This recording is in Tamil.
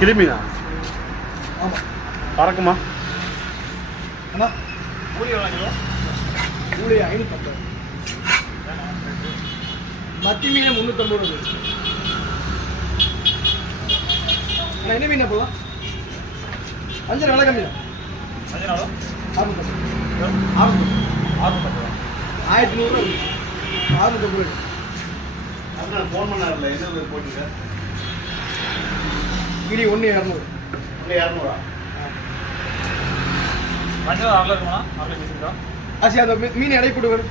கிளிமீனா? ஆமாம். பறக்குமா? அண்ணா கூலி எவ்வளோ? கூலி 550. மத்தி மீன் 350 ரூபா. அண்ணா என்ன மீன் போடலாம்? அஞ்சரை விலை கம்மி தான். அஞ்சு நாளோ? 650. 650 1100 ரூபா. 650 ரூபா. அதனால ஃபோன் பண்ணார்ல, என்ன போட்டுங்க? கிளி 1 200. 200. மஞ்சள் 6 இருக்குமா? 6 பீஸ் இருக்கா? ஆச்சு அந்த மீன் எடை போட்டு வரும்.